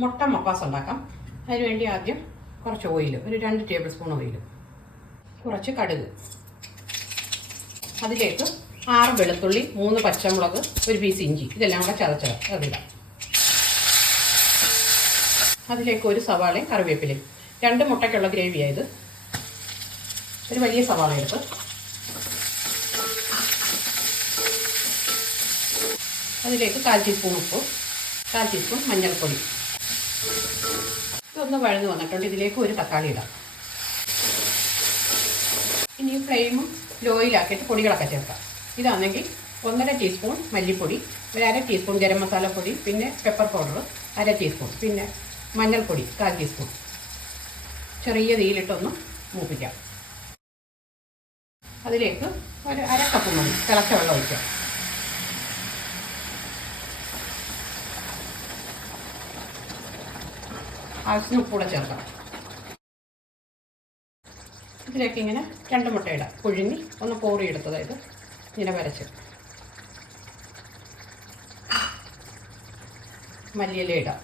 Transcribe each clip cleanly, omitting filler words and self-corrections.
മുട്ട മപ്പാസ് ഉണ്ടാക്കാം. അതിനുവേണ്ടി ആദ്യം കുറച്ച് ഓയിൽ, ഒരു 2 ടേബിൾ സ്പൂൺ ഓയിൽ, കുറച്ച് കടുക്, അതിലേക്ക് 6 വെളുത്തുള്ളി, 3 പച്ചമുളക്, ഒരു പീസ് ഇഞ്ചി, ഇതെല്ലാം കൂടെ ചതച്ചത് അതിടാം. അതിലേക്ക് ഒരു സവാളയും കറിവേപ്പിലയും. 2 മുട്ടയ്ക്കുള്ള ഗ്രേവിയായത്. ഒരു വലിയ സവാള എടുത്ത് അതിലേക്ക് 1/4 ടീസ്പൂൺ ഉപ്പ്, 1/4 ടീസ്പൂൺ മഞ്ഞൾപ്പൊടി. ഇതൊന്ന് വഴന്ന് വന്നിട്ടുണ്ട്. ഇതിലേക്ക് ഒരു തക്കാളി ഇടാം. ഇനി ഫ്ലെയിം ലോയിലാക്കിയിട്ട് പൊടികളൊക്കെ ചേർക്കാം. ഇതാണെങ്കിൽ 1.5 ടീസ്പൂൺ മല്ലിപ്പൊടി, ഒരു 1/2 ടീസ്പൂൺ ഗരം മസാലപ്പൊടി, പിന്നെ പെപ്പർ പൗഡർ 1/2 ടീസ്പൂൺ, പിന്നെ മഞ്ഞൾപ്പൊടി 1/4 ടീസ്പൂൺ. ചെറിയ തീയിലിട്ടൊന്ന് മൂപ്പിക്കാം. അതിലേക്ക് ഒരു 1/2 കപ്പ് മതി തിളച്ച വെള്ളം ഒഴിക്കാം. ആവശ്യത്തിന് ഉപ്പ് കൂടെ ചേർക്കാം. ഇതിലേക്ക് ഇങ്ങനെ 2 മുട്ട ഇടാം. പുഴുങ്ങി ഒന്ന് പോറിയെടുത്തതായത് ഇങ്ങനെ വരച്ച്. മല്ലിയില ഇടാം.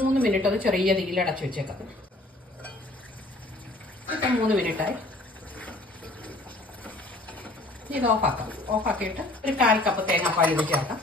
മൂന്ന് മിനിറ്റ് അത് ചെറിയ തീയിൽ അടച്ചു വെച്ചേക്കാം. ഇപ്പം 3 മിനിറ്റായി. ഇത് ഓഫാക്കാം. ഓഫാക്കിയിട്ട് ഒരു 1/4 കപ്പ് തേങ്ങാപ്പാൽ ഇത് ചേർക്കാം.